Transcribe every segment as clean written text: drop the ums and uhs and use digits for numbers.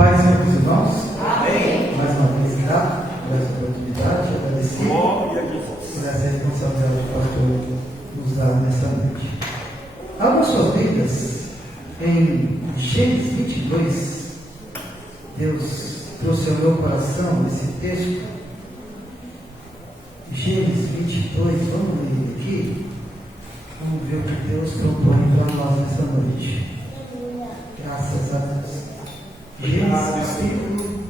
Paz e meus irmãos. Amém. Mais uma vez, grato por essa oportunidade, agradecer por essa responsabilidade que o pastor nos dá nessa noite. Abra suas Bíblias em Gênesis 22. Deus trouxe ao meu coração esse texto. Gênesis 22, vamos ler aqui. Vamos ver o que Deus propõe para nós nessa noite. Graças a Deus. Gênesis capítulo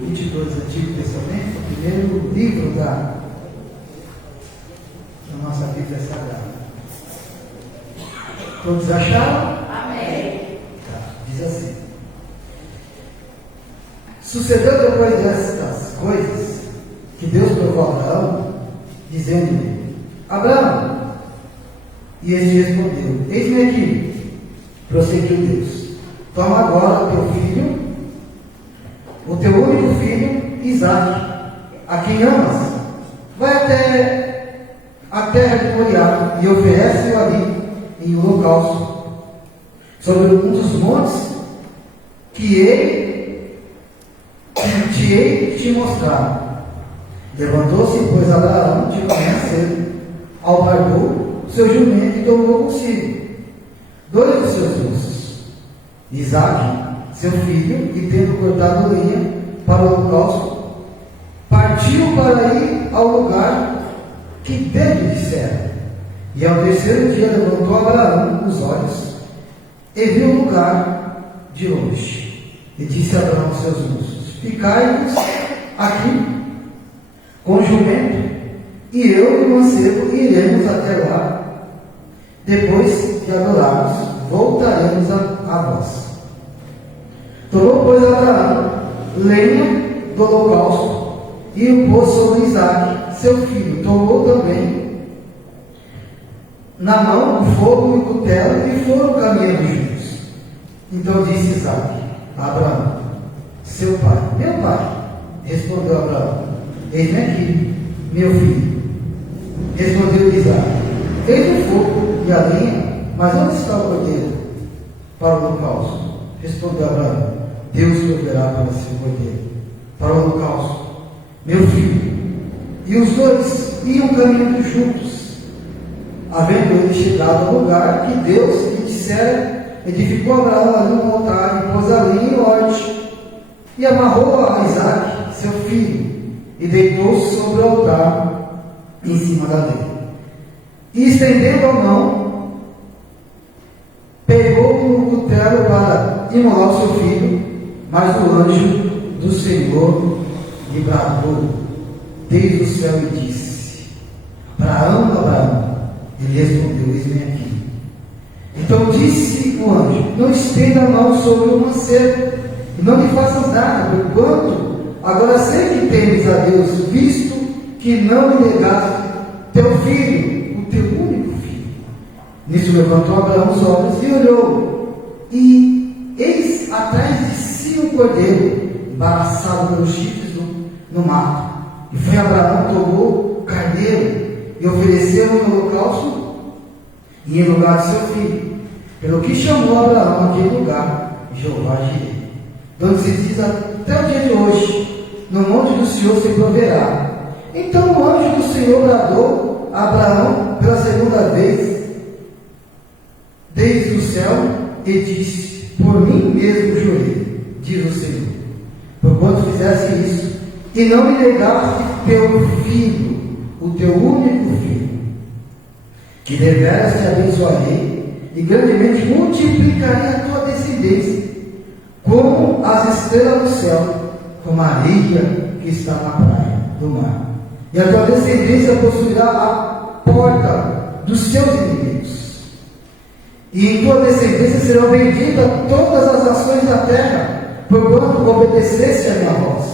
22, Antigo Testamento, o primeiro livro da nossa Bíblia Sagrada. Todos acharam? Amém. Tá, diz assim: sucedeu depois destas coisas que Deus provou a Abraão, dizendo-lhe: Abraão. E este respondeu: Eis-me aqui. Prosseguiu Deus: Toma agora teu filho, o teu único filho, Isaque, a quem amas, vai até a terra de Moriá e oferece-o ali em holocausto, sobre um dos montes que te hei de mostrar. Levantou-se, pois, Abraão de manhã cedo, albardou seu jumento e tomou consigo dois dos seus moços, Isaque, seu filho, e tendo cortado lenha para o holocausto, partiu para ir ao lugar que dele dissera. E ao terceiro dia levantou Abraão os olhos e viu o lugar de longe. E disse a Abraão aos seus moços: Ficai-vos aqui com o jumento, e eu e o mancebo iremos até lá. Depois de adorarmos, voltaremos a vós. Tomou, pois, Abraão lenha do holocausto e o pôs sobre Isaque, seu filho. Tomou também na mão o fogo e o cutelo e foram caminhando juntos. Então disse Isaque a Abraão, seu pai: Meu pai. Respondeu Abraão: Eis-me aqui, meu filho. Respondeu Isaque: Eis o fogo e a lenha, mas onde está o cordeiro para o holocausto? Respondeu Abraão: Deus proverá para seu cordeiro para o holocausto, meu filho. E os dois iam caminhando juntos. Havendo ele chegado ao lugar que Deus lhe dissera, edificou Abraão ali um altar e pôs ali um horte, e amarrou a Isaque, seu filho, e deitou-se sobre o altar em cima da lenha. E estendendo a mão, pegou no cutelo para imolar o seu filho, mas o anjo do Senhor lhe bradou desde o céu e disse: Abraão, Abraão. Ele respondeu: Eis-me aqui. Então disse o anjo: Não estenda a mão sobre o mancebo, e não lhe faças nada, porquanto agora sei que temes a Deus, visto que não me negaste teu filho, o teu único filho. Nisso levantou Abraão os olhos e olhou, e eis atrás de si um cordeiro, embaraçado pelos chifres no mato. E foi Abraão, tomou o carneiro e ofereceu-o em holocausto e em lugar de seu filho, pelo que chamou Abraão aquele lugar Jeová Jireh. Então se diz até o dia de hoje: no monte do Senhor se proverá. Então o anjo do Senhor bradou a Abraão pela segunda vez desde o céu e disse: Por mim mesmo jurei, diz o Senhor, porquanto fizeste isso e não me negaste teu filho, o teu único filho, que deveras te abençoarei e grandemente multiplicarei a tua descendência, como as estrelas do céu, como a areia que está na praia do mar. E a tua descendência possuirá a porta dos seus inimigos. E em tua descendência serão benditas todas as nações da terra, porquanto obedeceste a minha voz.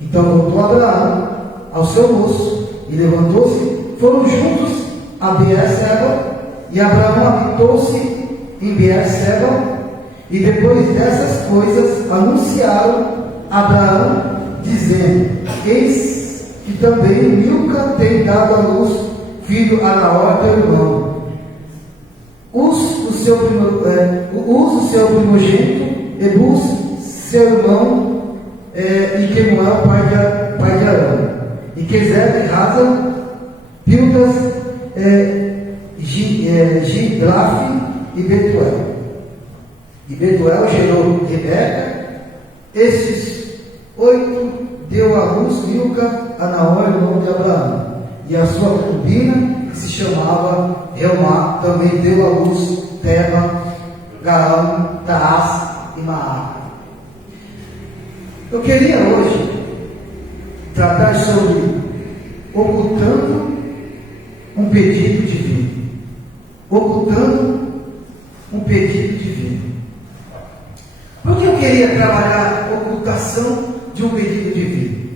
Então voltou Abraão ao seu moço e levantou-se, foram juntos a Beer-seba, e Abraão habitou-se em Beer-seba. E depois dessas coisas anunciaram Abraão, dizendo: Eis que também Milca tem dado à luz filho a Naor teu irmão. Usa o seu primogênito, Ebus, seu irmão, e Quemuel, pai de Arão, e Quezebe, Raza, Pildas, Gidrafe e Betuel. E Betuel gerou Rebeca. Esses 8 deu à luz Milca a Naor, irmão de Abraão, e a sua concubina, que se chamava Reumá, também deu à luz Teba, Gaão, Taás e Maaca. Eu queria hoje tratar sobre ocultando um pedido divino. Ocultando um pedido divino. Por que eu queria trabalhar a ocultação de um pedido divino?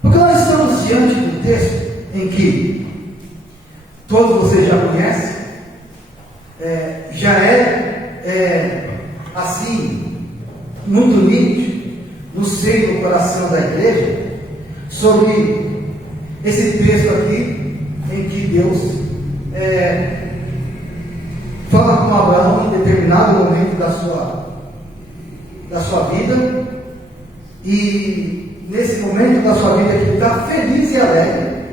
Porque nós estamos diante de um texto em que todos vocês já conhecem, já assim, muito nítido no seio do coração da igreja, sobre esse texto aqui, em que Deus fala com Abraão em determinado momento da sua vida, e nesse momento da sua vida ele está feliz e alegre,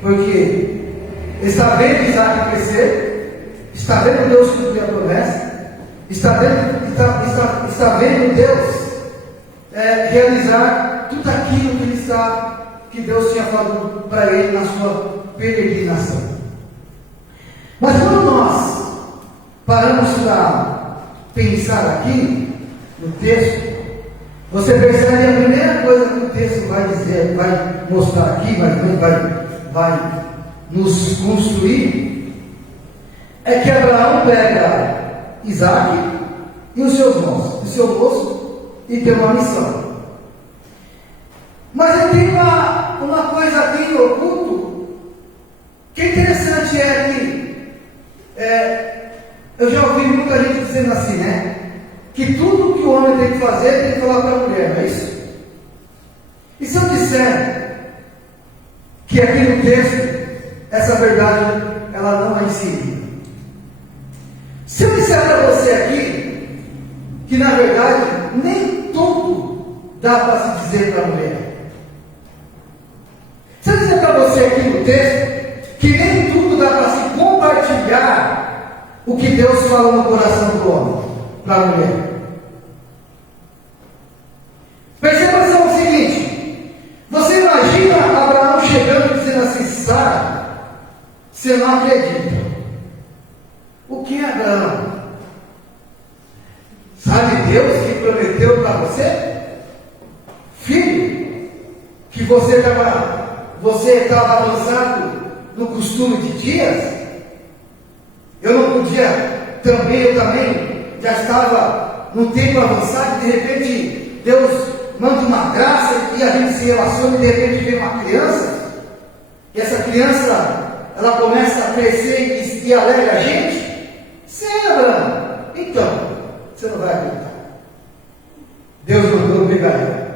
porque está vendo Isaac crescer, está vendo Deus cumprir a promessa, está vendo Deus realizar tudo aquilo que Deus tinha falado para ele na sua peregrinação. Mas quando nós paramos para pensar aqui no texto, você percebe a primeira coisa que o texto vai dizer, vai mostrar aqui, vai nos construir, é que Abraão pega Isaac e o seu moço e tem uma missão. Mas ele tem uma coisa aqui oculto, que interessante eu já ouvi muita gente dizendo assim, né? Que tudo que o homem tem que fazer, tem que falar para a mulher, não é isso? E se eu disser que aqui no texto, essa verdade, ela não é inserida? Se eu disser para você aqui, que na verdade, nem tudo dá para se dizer para a mulher. Se eu disser para você aqui no texto, que nem tudo dá para se compartilhar o que Deus fala no coração do homem, para a mulher. Perceba só o seguinte: você imagina Abraão chegando e dizendo assim, Sara, você não acredita. O que é Abraão? Sabe Deus que prometeu para você? Filho, que você estava avançado no costume de dias? Eu também já estava no tempo avançado, e de repente Deus manda uma graça e a gente se relaciona, e de repente vem uma criança, e essa criança ela começa a crescer e alegra a gente? Sim, Abraão. Então, você não vai acreditar. Deus mandou pegar ela.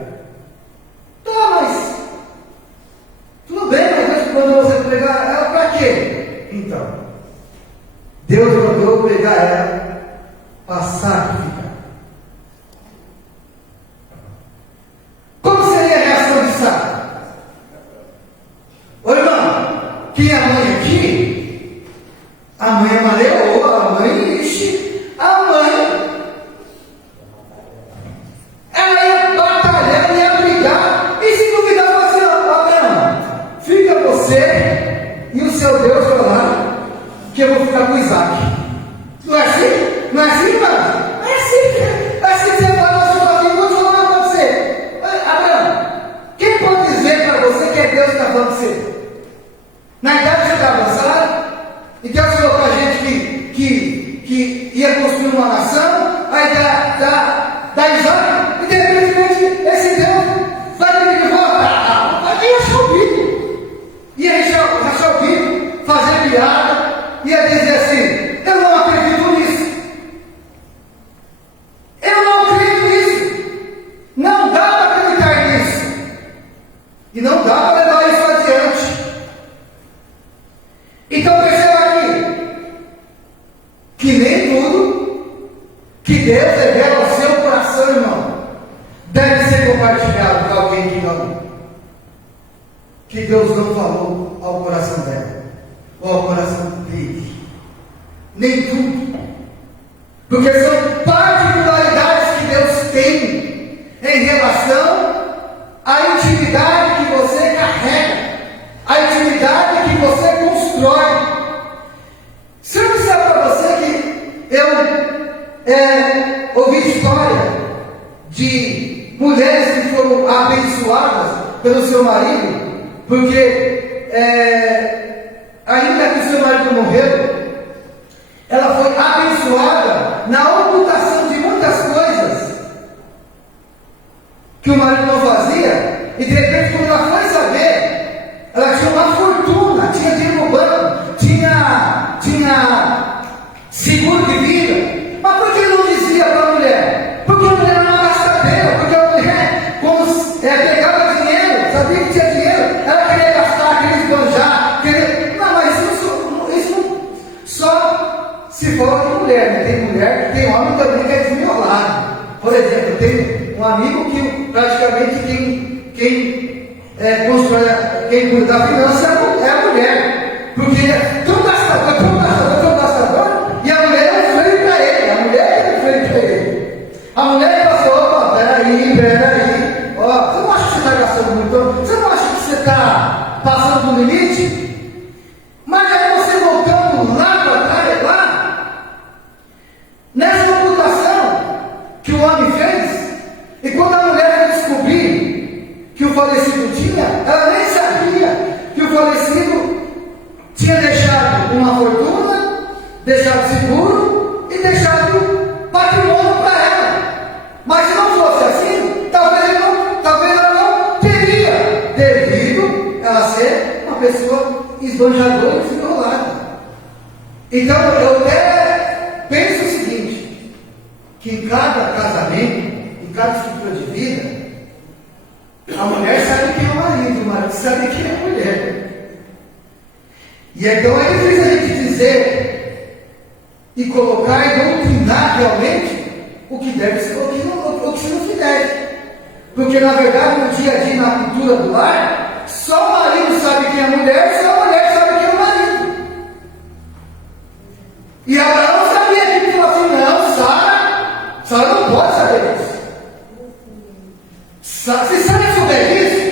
Tá, mas tudo bem, mas Deus mandou você pegar ela para quê? Então, Deus mandou pegar ela para sacrificar. Como seria a reação de Sara? Ô irmão, quem é a mãe aqui? A mãe é uma leoa, a mãe, a mãe, ela ia batalhar, ia brigar, e se duvidar, ela assim, Abraão, fica você e o seu Deus falar que eu vou ficar com Isaac. Não é assim? então que Deus não falou ao coração dela, ou ao coração dele? Nem tudo. Porque são particularidades que Deus tem em relação à intimidade que você carrega, à intimidade que você constrói. Se eu disser para você que eu ouvi história de mulheres que foram abençoadas pelo seu marido, porque ainda que o seu marido morreu, ela foi abençoada na ocultação de muitas coisas que o marido não fazia, e de repente, quando ela foi saber, ela tinha uma fortuna, tinha dinheiro no banco, tinha seguro de vida. Mas por que ele não dizia para a mulher? Porque a mulher era uma gastadeira, porque a mulher, quando pegava dinheiro, sabia que tinha dinheiro, ela queria gastar, queria esbanjar, queria... Não, mas isso só se for de mulher, né? Tem mulher, tem homem também que é desmiolado. Por exemplo, eu tenho um amigo que praticamente quem constrói, quem cuida da finança é a mulher, porque ele é tão gastador, e a mulher é um freio para ele, a mulher passou, opa, peraí, ó, você não acha que você está gastando muito? Você não acha que você está passando do limite? Mas aí você voltando lá para trás, nessa ocultação que o homem fez, e quando a mulher foi descobrir que o falecido tinha, ela nem sabia que o falecido tinha deixado uma fortuna, deixado seguro e deixado patrimônio para ela. Mas se não fosse assim, talvez ela não teria, devido ela ser uma pessoa esbanjadora e desenrolada. Então eu até penso o seguinte, que em cada casamento, em cada estrutura de vida, a mulher sabe quem é o marido sabe quem é a mulher. E então é difícil a gente dizer e colocar e doutrinar realmente o que deve ser, o que não se deve. Porque na verdade, no dia a dia, na cultura do lar, só o marido sabe quem é a mulher, só a mulher sabe quem é o marido. E Abraão sabia que ele falou assim: não, Sara não pode saber isso. Se Sara souber isso,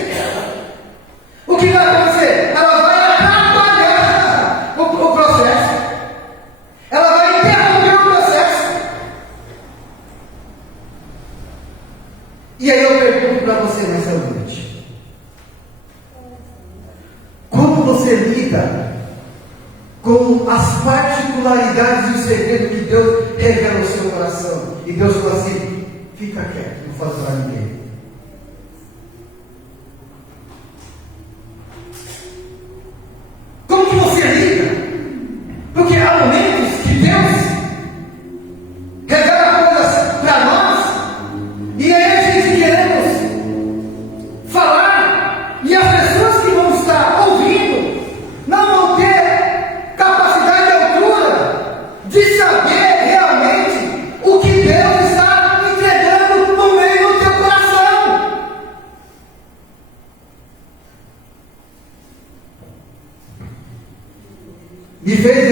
o que vai acontecer? Ela vai atrapalhar o processo. Ela vai interromper o processo. E aí eu pergunto para você nessa noite: como você lida com as particularidades e o segredo que Deus revela no seu coração? E Deus fala assim: fica quieto, não faz para ninguém. Como que você lida? Porque há momentos que Deus revela coisas para nós, e aí a gente queremos falar, e as pessoas que vão estar ouvindo não vão ter capacidade de altura de saber realmente o que Deus está entregando no meio do teu coração. Me fez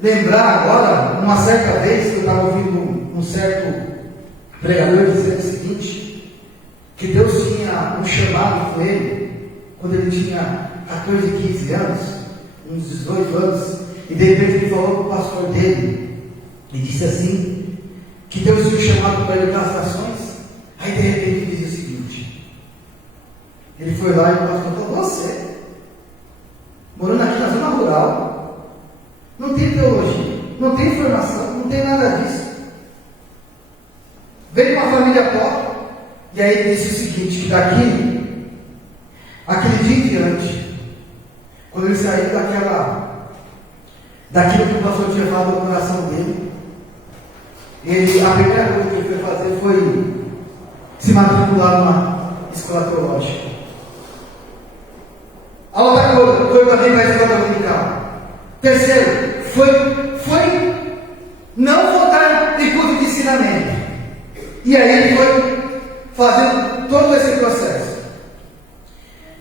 lembrar agora, uma certa vez, que eu estava ouvindo um certo pregador dizendo o seguinte, que Deus tinha um chamado com ele, quando ele tinha 14, 15 anos, uns 18 anos, e de repente ele falou para o pastor dele, e disse assim, que Deus tinha um chamado para ele para as nações. Aí de repente ele disse o seguinte, ele foi lá e o pastor falou: você, morando aqui na zona rural, não tem teologia, não tem formação, não tem nada disso, veio com uma família pobre. E aí ele disse o seguinte, que aquele dia em diante, quando ele saiu daquilo que o pastor tinha falado no coração dele, a primeira coisa que ele foi fazer foi se matricular numa escola teológica. A outra coisa foi também para a escola dominical. Terceiro, foi não voltar em culto de ensinamento. E aí ele foi fazendo todo esse processo.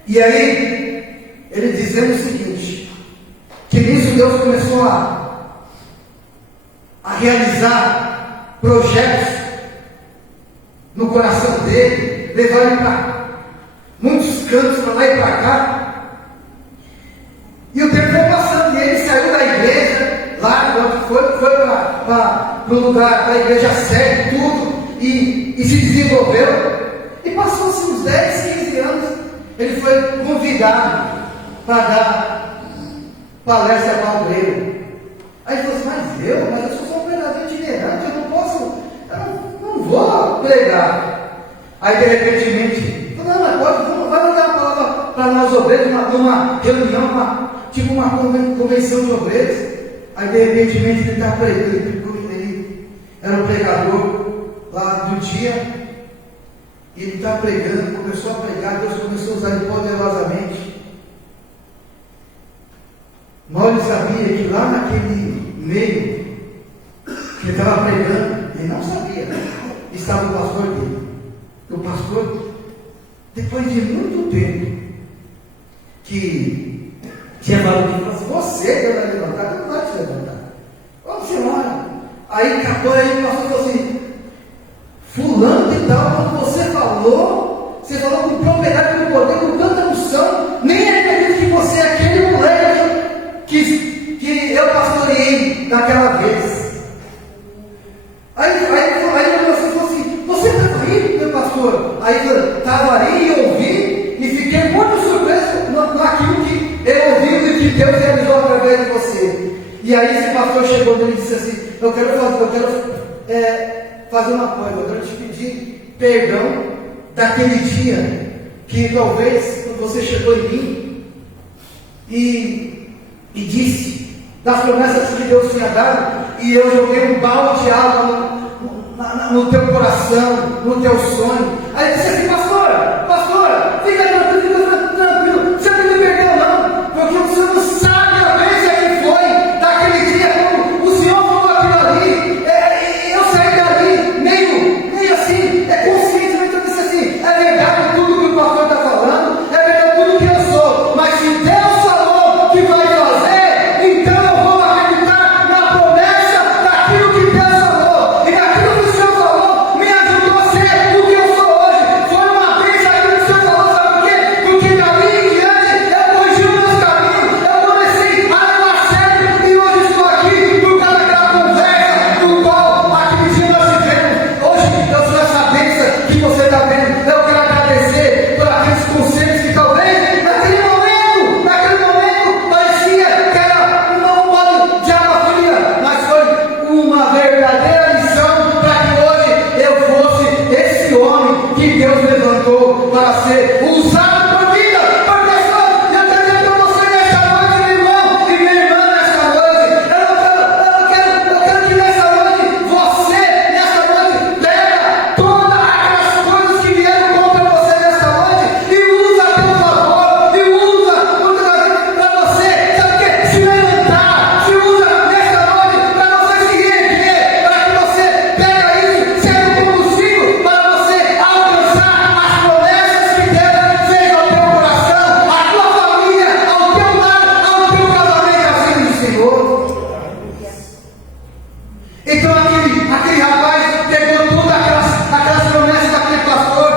E aí, ele dizendo o seguinte, que nisso Deus começou a realizar projetos no coração dele, levar ele para muitos cantos, para lá e para cá. E o tempo foi passando, e ele saiu da igreja, lá, foi para o lugar da igreja sede, tudo, e se desenvolveu. E passou-se uns 10, 15 anos, ele foi convidado para dar palestra para o obreiro. Aí ele falou assim, mas eu sou um pregador itinerante, eu não vou pregar. Aí de repente, falou, não, mas pode, vai dar uma palavra para nós obreiros, numa reunião, tipo uma convenção de obreiros. Aí de repente ele está pregando, ele era um pregador lá do dia. E ele está pregando, começou a pregar, Deus começou a usar ele poderosamente. Mal ele sabia que lá naquele meio que ele estava pregando, ele não sabia, estava o pastor dele. O pastor, depois de muito tempo, que tinha falado que você que vai levantar, não vai se levantar. Vamos embora. Aí acabou, aí o pastor falou assim, fulano e tal, quando você falou com propriedade, com poder, com tanta unção, nem acredito que você é aquele moleque que eu pastoreei naquela vez. Aí você falou assim, você estava aí, meu pastor? Aí eu estava aí e ouvi, e fiquei muito surpreso naquilo que eu ouvi e que Deus realizou através de você. E aí esse pastor chegou nele e disse assim, eu quero fazer uma coisa, eu quero te pedir perdão daquele dia que talvez você chegou em mim e disse das promessas que Deus tinha dado, e eu joguei um balde de água no teu coração, no teu sonho. Aí ele disse assim, pastor, fica tranquilo, você não me perdeu não, porque o senhor não sabe a vez que foi daquele dia, como o senhor falou aquilo ali. Eu saí dali meio assim, conscientemente eu disse assim, é verdade tudo que o pastor está falando, é verdade tudo que eu sou, mas se Deus falou que vai fazer, então eu vou acreditar na promessa daquilo que Deus falou, e daquilo que o Senhor falou me ajudou a ser o que eu sou hoje. Foi uma vez aquilo que o Senhor falou, sabe por quê? Porque dali em diante eu corrigi os meus caminhos, eu comecei a levar a sério, e hoje estou aqui por causa daquela conversa do qual aquele dia nós tivemos. Hoje eu sou essa bênção que você está vendo. Eu quero agradecer por aqueles conselhos que talvez naquele momento parecia que era um balde de água fria, mas foi uma verdadeira lição para que hoje eu fosse esse homem que Deus levantou para ser usado por vida. Porque eu quero dizer para você nesta noite, meu irmão e minha irmã, nesta noite, eu quero que nesta noite você, pega todas aquelas coisas que vieram contra você nesta noite e usa a teu favor, e usa para você, sabe o quê? Se levantar, se usa nesta noite para você se reerguer, para que você pega isso, seja um combustível para você alcançar as promessas que Deus fez ao teu coração, à tua família, ao teu lar, ao teu casamento, assim do Senhor. Então aquele rapaz pegou todas aquelas promessas daquele pastor,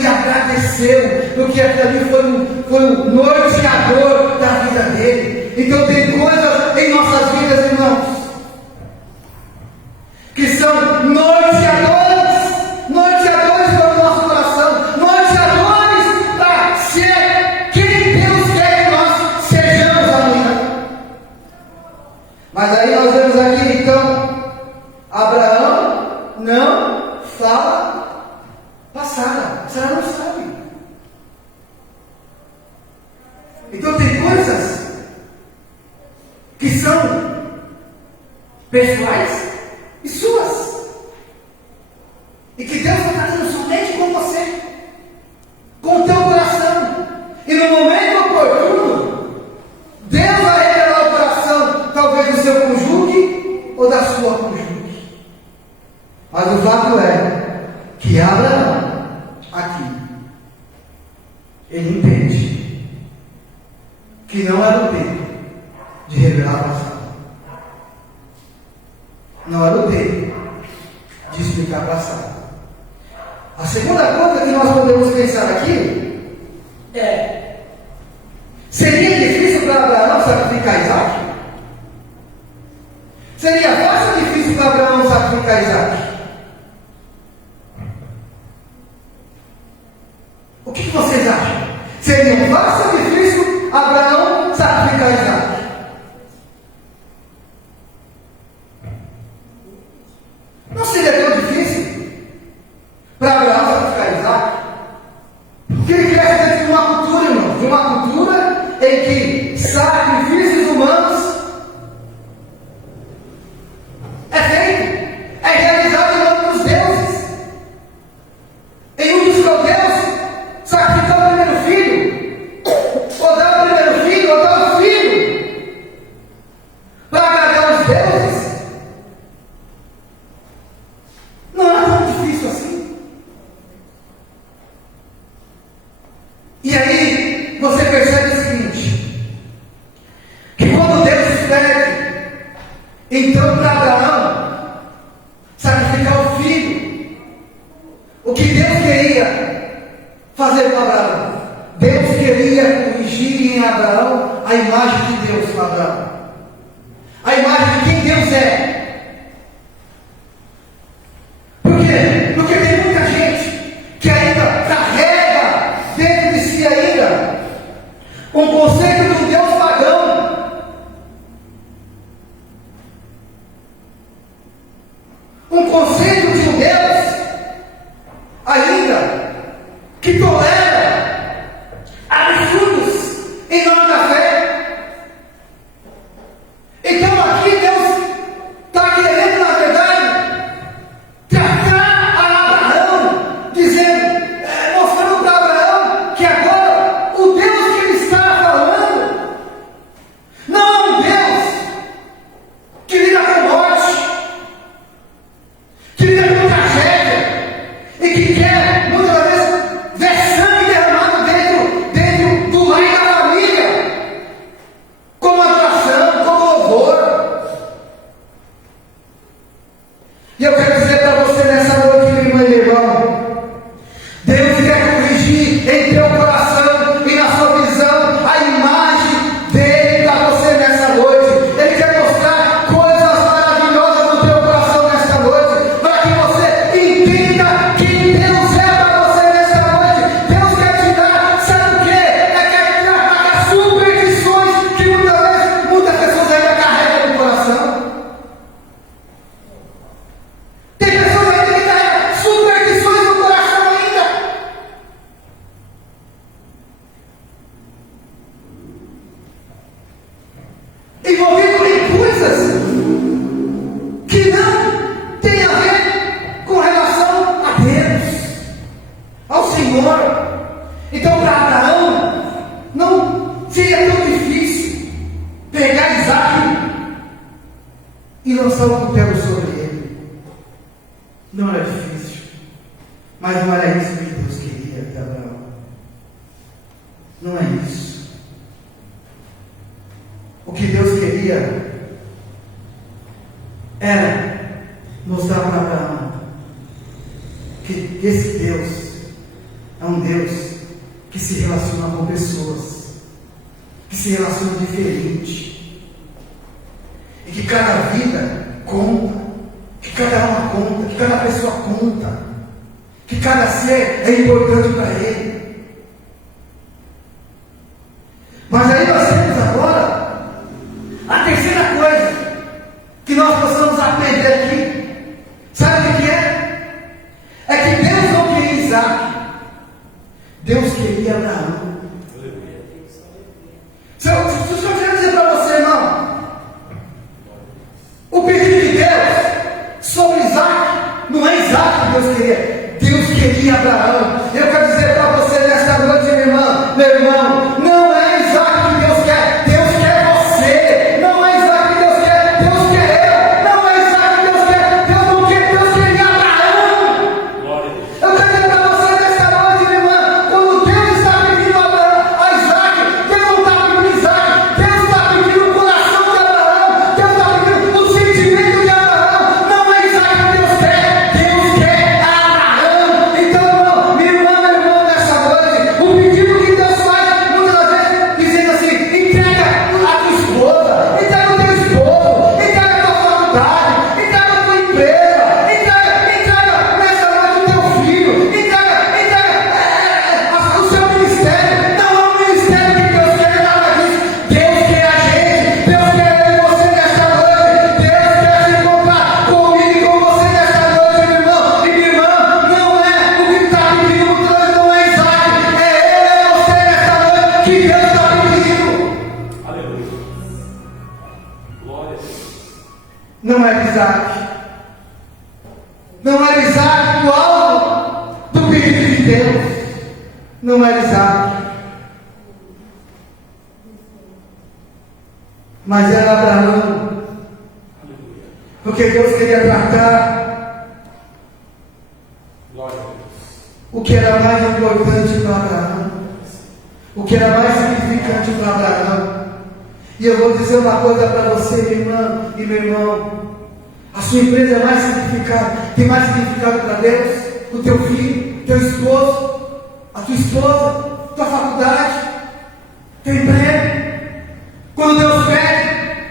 e agradeceu, porque aquele ali foi um norteador da vida dele. Então tem coisas em nossas vidas, irmãos, que são norteadores para o nosso coração, norteadores para ser quem Deus quer que nós sejamos amanhã. Mas aí nós vemos aqui então, Abraão não fala para Sara, Sara não sabe. Então tem coisas que são pessoais e suas, e que Deus está tratando somente com você, com o teu coração, e no momento oportuno Deus vai revelar o coração, talvez do seu cônjuge ou da sua cônjuge. Mas o fato é que Abraão aqui ele entende que não era o tempo de revelar o passado. Não era o tempo de explicar o passado. A segunda coisa que nós podemos pensar aqui é: seria difícil para Abraão sacrificar Isaac? Seria fácil ou difícil para Abraão sacrificar Isaac? O que vocês acham? Seria fácil ou difícil Abraão sacrificar Isaac? Não seria tão difícil para Abraão sacrificar Isaac? Porque ele cresce dentro de uma cultura, irmão, de uma cultura em que sacrifícios humanos é feito, é realizado em nome dos deuses. Em um dos caldeus, sacrificar o primeiro filho, ou dar o primeiro filho, ou dar o filho, para agradar os deuses. Não é tão difícil assim. E aí, você percebe o seguinte: que quando Deus pede, então para Abraão sacrificar o filho, o que Deus queria fazer com Abraão? Deus queria corrigir em Abraão a imagem de Deus para Abraão, a imagem de quem Deus é. Por quê? Porque tem muita gente que ainda carrega dentro de si ainda um conceito de um Deus pagão, um conceito de um Deus ainda que tolera absurdos em nome da fé. Então aqui Deus está querendo, na verdade, tratar a Abraão, dizendo, mostrando para Abraão que agora o Deus que ele está falando não é um Deus que lida com morte, que lida com tragédia e que quer, muitas vezes, ver sangue derramado dentro do lar da família, como adoração, como louvor. E eu quero dizer para você nessa noite, minha irmã e irmão, Deus quer corrigir em teu coração e na sua visão a imagem dele para você nessa noite. Ele quer mostrar coisas maravilhosas no teu coração nessa noite, para que você entenda quem Deus é para você nessa noite. Deus quer te dar, sabe o que? Quer tirar as superstições que muitas pessoas ainda carregam no coração. Tem pessoas ainda que carregam superstições no coração ainda. Envolvido em coisas que não têm a ver com relação a Deus, ao Senhor. Então para Abraão não seria tão difícil pegar Isaac e lançar o cutelo sobre ele. Não era difícil, mas não era isso que Deus queria de Abraão. Não é isso. O que Deus queria era mostrar para Abraão que esse Deus é um Deus que se relaciona com pessoas, que se relaciona diferente, e que cada vida conta, que cada alma conta, que cada pessoa conta, que cada ser é importante para Ele. Mas aí nós temos agora a terceira coisa que nós possamos aprender aqui. Sabe o que é? É que Deus não queria Isaac, Deus queria Abraão. Se eu quero dizer para você, irmão, o pedido de Deus sobre Isaac não é Isaac que Deus queria, Deus queria Abraão. Eu quero dizer para você nesta noite, minha irmã, meu irmão, não é Isaac que Deus quer, Deus quer você. Não é Isaac que Deus quer, Deus quer eu. Não é Isaac que Deus quer, Deus não quer, Deus queria Abraão. Eu quero dizer para você nesta noite, minha irmã, quando Deus está pedindo a Não era Isaac. Não era Isaac o alvo do pedido de Deus. Não era Isaac. Mas era Abraão. Porque Deus queria tratar o que era mais importante para Abraão. O que era mais significante para Abraão. E eu vou dizer uma coisa para você, minha irmã e meu irmão. A sua empresa é mais significado, tem mais significado para Deus, o teu filho, teu esposo, a tua esposa, tua faculdade, teu emprego. Quando Deus pede,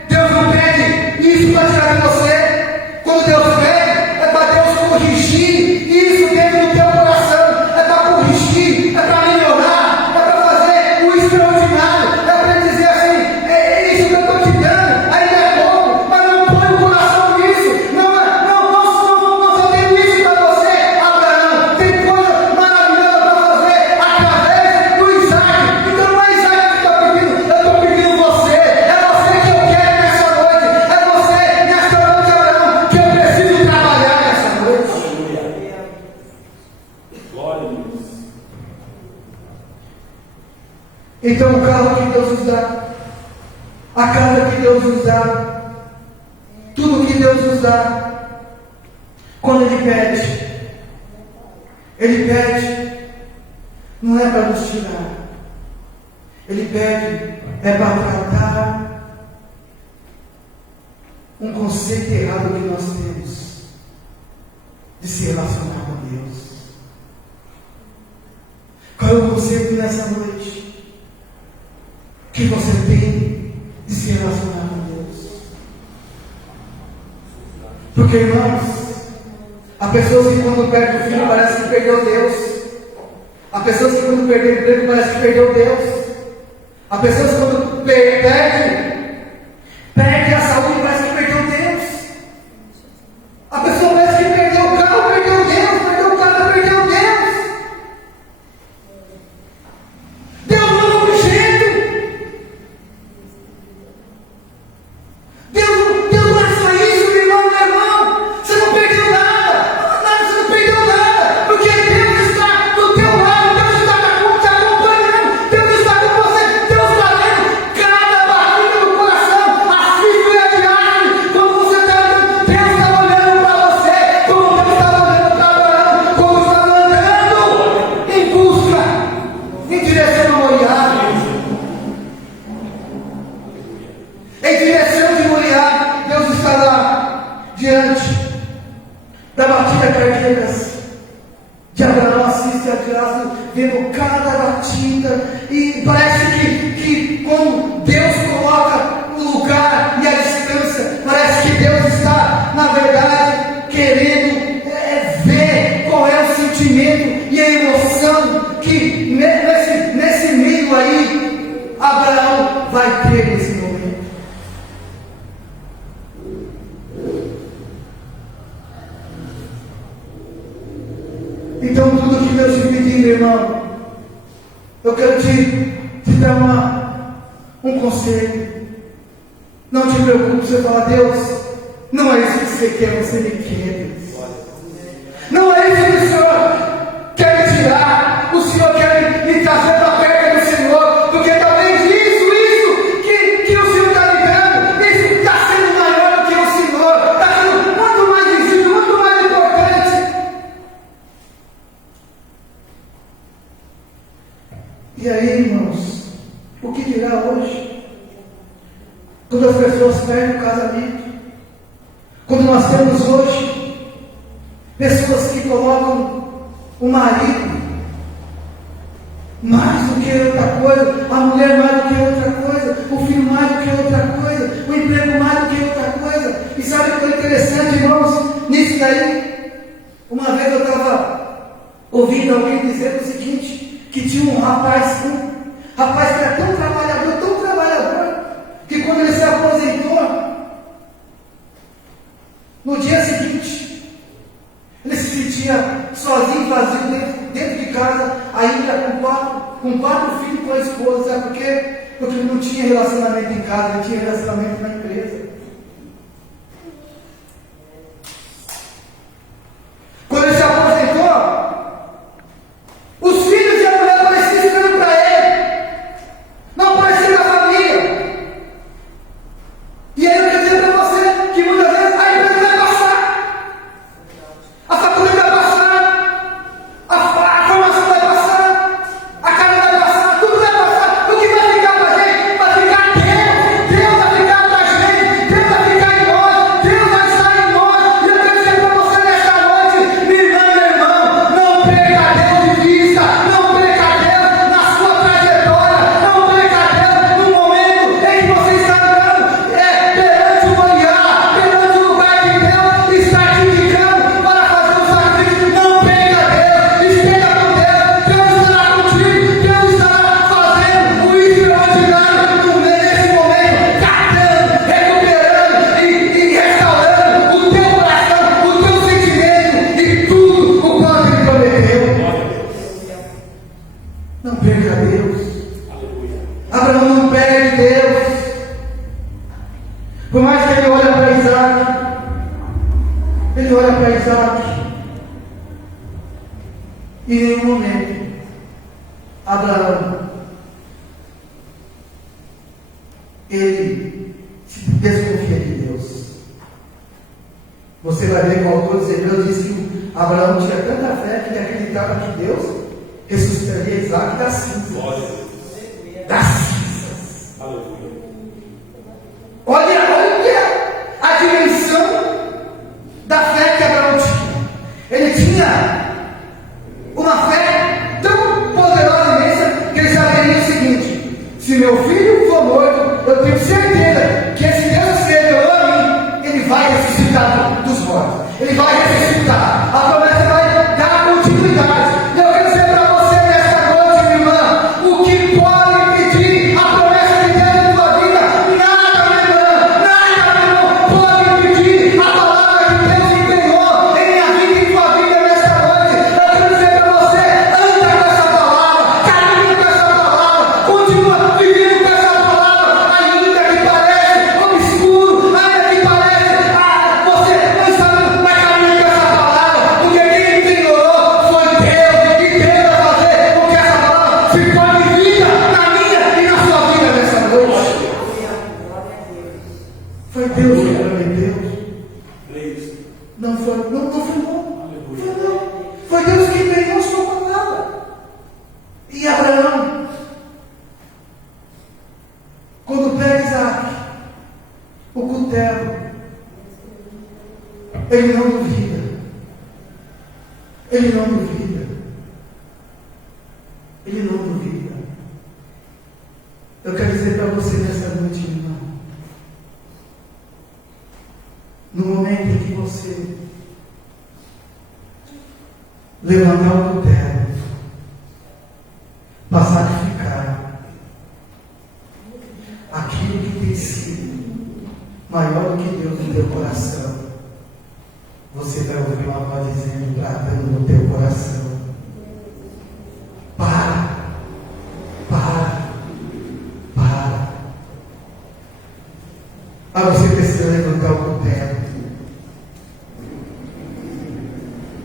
Deus não pede isso para tirar de você. Quando Deus pede, é para Deus corrigir isso dentro do teu coração. É para corrigir, é para melhorar, é para fazer o extraordinário, é para dizer assim, é isso que eu estou te dando, ainda é bom, mas não põe o coração nisso. Não só tenho isso para você, Abraão, tem coisa maravilhosa para fazer através do Isaac. Então não é Isaac que está pedindo, eu estou pedindo você. É você que eu quero nessa noite. É você nessa noite, Abraão, que eu preciso trabalhar nessa noite. Glória a Deus. Então o carro que Deus nos dá, a casa que Deus nos dá, tudo que Deus nos dá, quando Ele pede, não é para nos tirar, Ele pede, é para tratar um conceito errado que nós temos de se relacionar com Deus. Qual é o conceito nessa noite que você tem de se relacionar com Deus? Porque, irmãos, há pessoas que quando perdem o filho parece que perdeu Deus. Há pessoas que quando perdem o emprego parece que perdeu Deus. Há pessoas que quando perde a saúde parece que perdeu Deus. A pessoa parece que perdeu o carro, perdeu Deus, perdeu o carro, perdeu Deus. Deus não é objeto. Deus não é só isso, meu irmão. Você não perdeu nada. Você não perdeu nada. Porque Deus está do teu lado. Deus está te acompanhando. Deus está com você. Deus está vendo cada batida do coração. Assiste a viagem. Quando você está andando, Deus está olhando para você. Como Deus está olhando para Abraão. Como está andando em busca, em direção a Moriá. Em direção de Moriá, Deus está lá, diante da batida cardíaca de Abraão, assiste a viagem, vendo cada batida, e parece que quando Deus coloca o lugar e a distância, parece que Deus está, na verdade, querendo ver qual é o sentimento e a emoção que nesse meio aí, Abraão vai ter nesse momento. Então, tudo que Deus te pediu, meu irmão, eu quero te dar um conselho. Não te preocupe, você fala, Deus, não é isso que você quer, você me quer. Deus. Não é isso que o Senhor quer me tirar. O Senhor quer me trazer para perto do Senhor, porque talvez isso que o Senhor está me dando, isso está sendo maior do que o Senhor, está sendo muito mais visível, muito mais importante. E aí, irmãos, o que dirá hoje? Quando as pessoas perdem o casamento, quando nós temos hoje pessoas que colocam o marido mais do que outra coisa, a mulher mais do que outra coisa, o filho mais do que outra coisa, o emprego mais do que outra coisa. E sabe o que é interessante, irmãos, nisso daí? Uma vez eu estava ouvindo alguém dizer o seguinte, que tinha um rapaz que era tão trabalhador, que quando ele se aposentou, no dia seguinte, ele se sentia sozinho, vazio, dentro de casa, ainda com quatro filhos com a esposa. Sabe por quê? Porque ele não tinha relacionamento em casa, ele tinha relacionamento na empresa. de vista, não perca Deus na sua trajetória, não perca Deus no momento em que você está andando, perante o olhar, perante o lugar que Deus está te indicando para fazer o sacrifício. Não perca Deus, esteja com Deus, Deus estará contigo, Deus estará fazendo o extraordinário no meio desse momento, tratando, recuperando e restaurando o teu coração, o teu sentimento e tudo o quanto Ele prometeu. Não perca Deus. Abraão não perde Deus. Por mais que ele olha para Isaac, ele olha para Isaac, e em nenhum momento Abraão ele desconfia de Deus. Você vai ver que o autor dos Hebreus diz que Abraão tinha tanta fé que ele acreditava que Deus ressuscitaria Isaac das cinzas. Das cinzas. Olha a dimensão da fé que Abraão tinha. Ele tinha uma fé tão poderosa e imensa que ele saberia o seguinte: se meu filho for morto, eu tenho certeza que esse Deus que revelou a mim, ele vai ressuscitar dos mortos. Ele vai ressuscitar. A promessa vai dar continuidade. E eu quero dizer para você nesta noite, minha irmã, o que pode impedir a promessa de Deus na tua vida? Nada, minha irmã, nada, meu irmão, pode impedir a palavra que Deus empenhou em minha vida e em tua vida nesta noite. Eu quero dizer para você: anda com essa palavra, caminha com essa palavra, continua vivendo com essa palavra, ainda que pareça obscuro, ainda que pareça, você não está, mas caminha com essa palavra, porque quem ignorou foi Deus, e Deus vai fazer com que essa palavra se torne vida na minha e na sua vida nessa noite. Foi Deus que prometeu. Não foi bom. Foi não. Foi Deus que empenhou sua palavra. E Abraão, quando pega Isaac, o cutelo, ele não duvida. Ele não duvida. Ele não duvida. Eu quero dizer para você nessa noite, irmão, no momento em que você levantar o cutelo para sacrificar aquilo que tem sido maior do que Deus no teu coração, você vai ouvir uma voz dizendo, bradando no teu coração: para. Mas você precisa levantar o cutelo.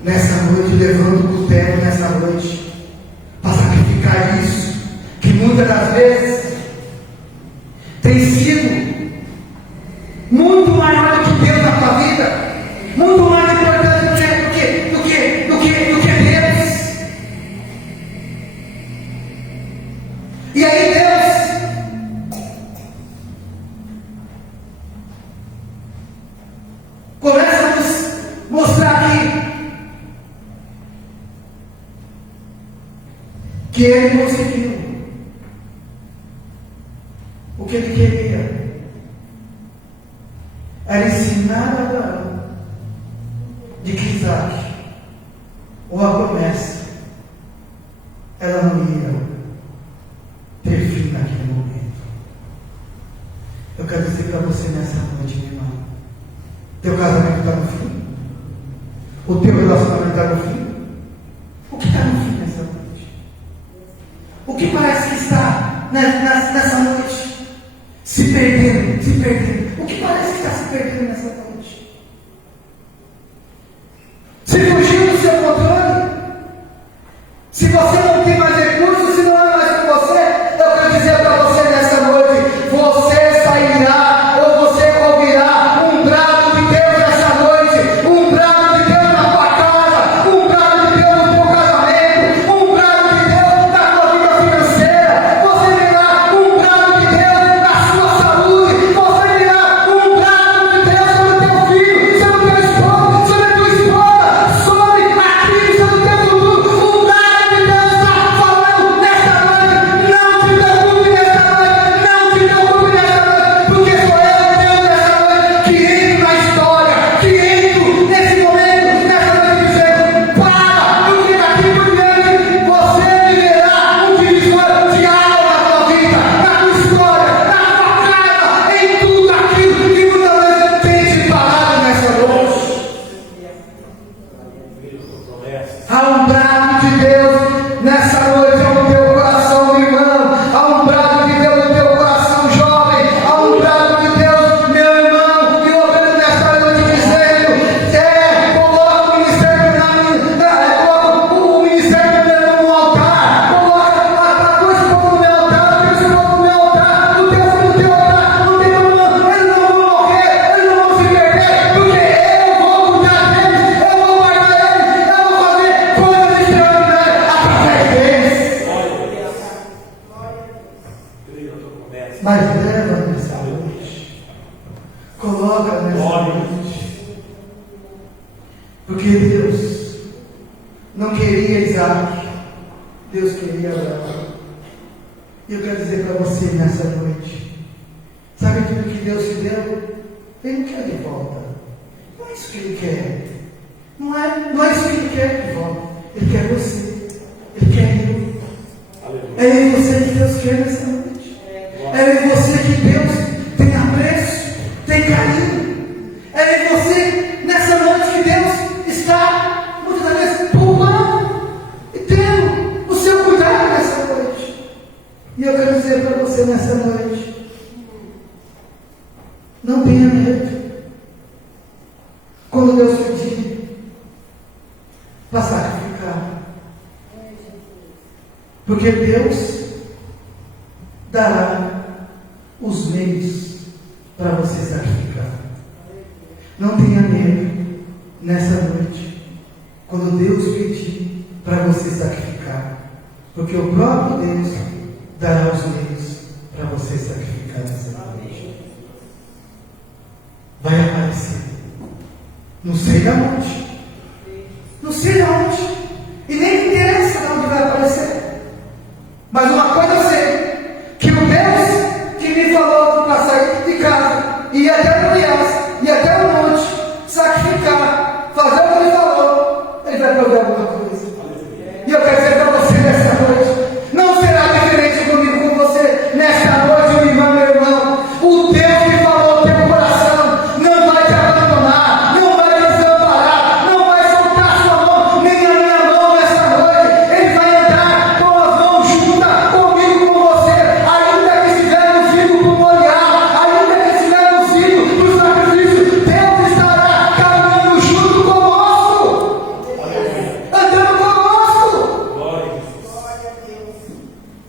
Nessa noite, levanta o cutelo nessa noite para sacrificar isso, que muitas das vezes tem sido muito maior do que Deus na tua vida, muito mais importante do que Deus. E aí Deus começa a nos mostrar que ele conseguiu o que ele queria. Era ensinar a Abraão de que Isaac, ou a promessa, ela não ia ter fim naquele momento. Eu quero dizer para você nessa noite, meu irmão: teu casamento está no fim? O teu relacionamento está no fim? O que está no fim nessa noite? O que parece que está nessa noite se perdendo? O que parece que está se perdendo nessa noite? Se fugiu do seu controle? Se você não tem mais recursos, se não é mais com você, eu quero dizer para você nessa noite: você sairá, ou você ouvirá um brado de Deus nessa noite, um brado de Deus na tua casa, um brado de Deus no teu casamento, um brado de Deus na tua vida financeira, você verá um brado de Deus na sua saúde, você verá um brado de Deus sobre o teu filho, sobre o teu esposo, sobre a tua esposa, sobre aquilo, sobre o teu futuro, um brado de Deus queria Isaac, Deus queria Abraão. E eu quero dizer para você nessa noite, sabe tudo que Deus te deu? Ele não quer de volta. Não é isso que Ele quer. Não é isso que Ele quer de volta. Ele quer você. Ele quer eu. É em você que Deus quer nessa noite. É em você que Deus tem apreço, tem carinho. É em você nessa noite que Deus está, muitas vezes, poupando e tendo o seu cuidado nessa noite. E eu quero dizer para você nessa noite, não tenha medo. Quando Deus pedir para sacrificar, porque Deus dará os meios para você sacrificar. Não tenha medo nessa noite, quando Deus pedir para você sacrificar, porque o próprio Deus dará os meios para você sacrificar nessa noite. Vai aparecer. Não sei aonde. Não sei aonde. E nem me interessa de onde vai aparecer. Mas uma coisa eu sei, que o Deus que me falou para sair de casa, ir até o Goiás, ir até o monte, sacrificar, fazer o que Ele falou, Ele vai prover alguma coisa. E eu quero dizer para você nessa noite, não será diferente comigo, com você, nesta noite, meu irmão, meu irmão. O Deus que falou no teu coração não vai te abandonar, não vai te desamparar, não vai soltar sua mão, nem a minha mão nessa noite. Ele vai entrar com as mãos juntas comigo, com você, ainda que estivermos indo para o Moriá, ainda que estivermos indo para o sacrifício, Deus estará caminhando junto conosco, andando conosco.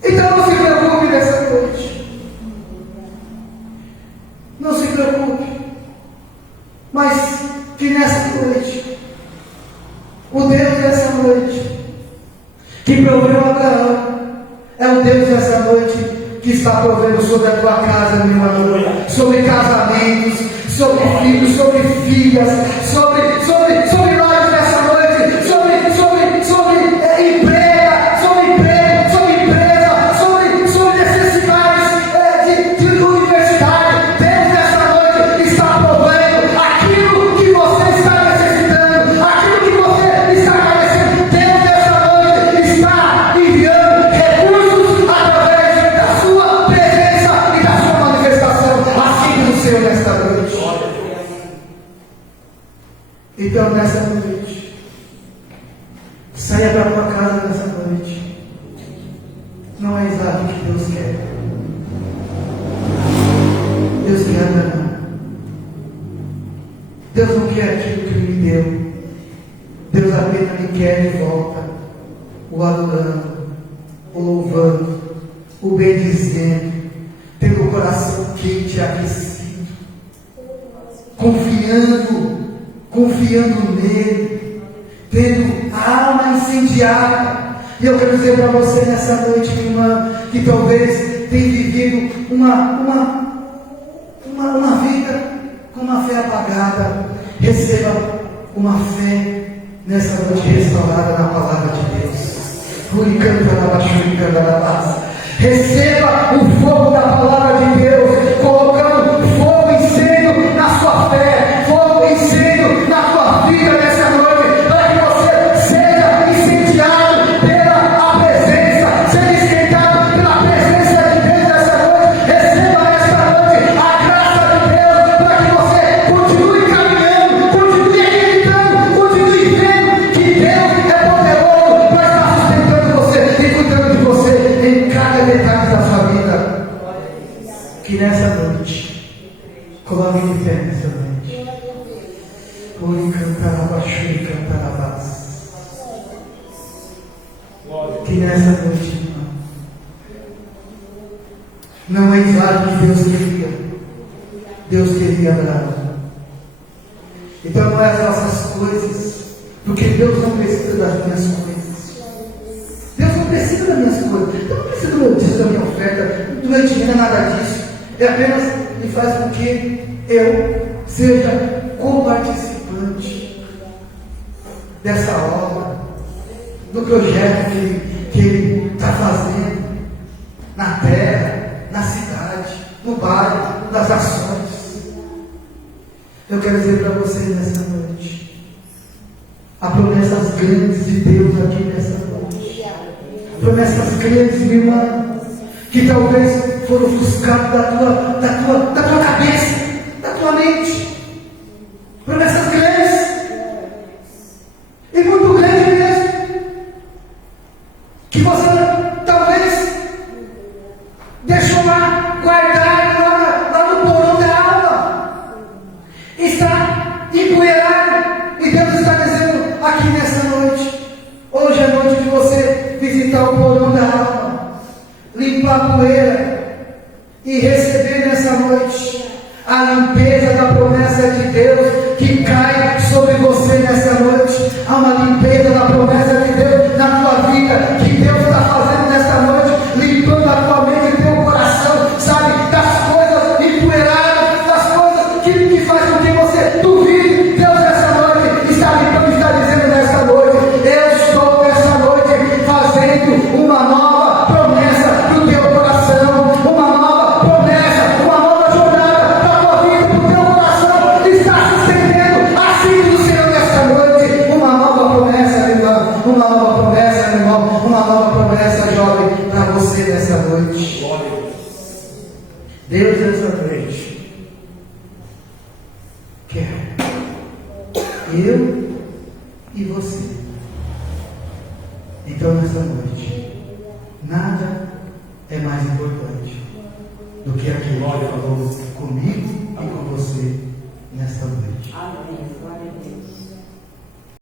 Então não se preocupe nessa noite. Não se preocupe. Mas que nessa noite, o Deus dessa noite, que proveu Abraão, é o Deus dessa noite que está provendo sobre a tua casa, meu amor, sobre casamentos, sobre filhos, sobre filhas, sobre nós nessa noite, sobre emprego, sobre empresa, sobre necessidades de universidade. Deus nessa noite está provendo aquilo que você está necessitando, aquilo que você está carecendo. Deus nessa noite está enviando recursos através da sua presença e da sua manifestação, assim no Senhor nesta noite. Então nessa noite, saia para a tua casa nessa noite. Não é Isaac que Deus quer. Deus quer Abraão. Deus não quer aquilo que Ele me deu. Deus apenas me quer de volta, o adorando, o louvando, o bendizendo, tendo o coração quente e aquecido, confiando nele, tendo a alma incendiada. E eu quero dizer para você nessa noite, minha irmã, que talvez tenha vivido uma vida com uma fé apagada. Receba uma fé nessa noite restaurada na palavra de Deus. Receba o fogo da palavra de Deus, colocando fogo e incêndio na sua fé, fogo e incêndio na tua vida nessa noite, para que você seja incendiado pela presença, seja esquentado pela presença de Deus nessa noite. Receba nessa noite a graça de Deus, para que você continue caminhando, continue acreditando, continue vendo que Deus é poderoso para estar sustentando você e cuidando de você em cada detalhe da sua vida. Que nessa noite, coloque de pé nessa noite. Oi, cantar abaixo e cantar abaixo. Que nessa noite, irmão, não é Isaac que Deus queria. Deus queria Abraão. Então não é as nossas coisas, porque Deus não precisa das minhas coisas. Deus não precisa das minhas coisas. Deus não precisa do meu dízimo, da minha oferta, do meu dinheiro, nada disso. É apenas me faz com que eu seja co-participante dessa obra. do projeto que Ele está fazendo na terra, na cidade, no bairro, nas ações. Eu quero dizer para vocês nessa noite, há promessas grandes de Deus aqui nessa noite. Promessas grandes, meu irmão, que talvez foram ofuscadas da tua cabeça, da tua mente. Promessas grandes, e muito grandes mesmo, que você talvez deixou lá guardado lá no porão da alma, está empoeirado, e Deus está dizendo aqui nessa noite, hoje é noite de você visitar o porão da alma, limpar a poeira e receber nessa noite a limpeza da promessa de Deus que cai sobre você nessa noite. Há uma limpeza da promessa de Deus na tua vida, que Deus está fazendo nesta noite, limpando a tua mente e teu coração, sabe, das coisas empoeiradas, das coisas que fazem com que você duvide. Deus nessa noite está limpando, está dizendo nessa noite, eu estou nessa noite fazendo uma nova promessa para o teu coração, uma nova promessa, uma nova jornada para a tua vida, para o teu coração, está se estendendo assim do Senhor nessa noite, uma nova promessa, meu irmão, uma nova promessa, meu irmão, uma nova promessa, jovem, para você nessa noite. Deus nessa noite quer eu e você. Então nessa noite, nada é mais importante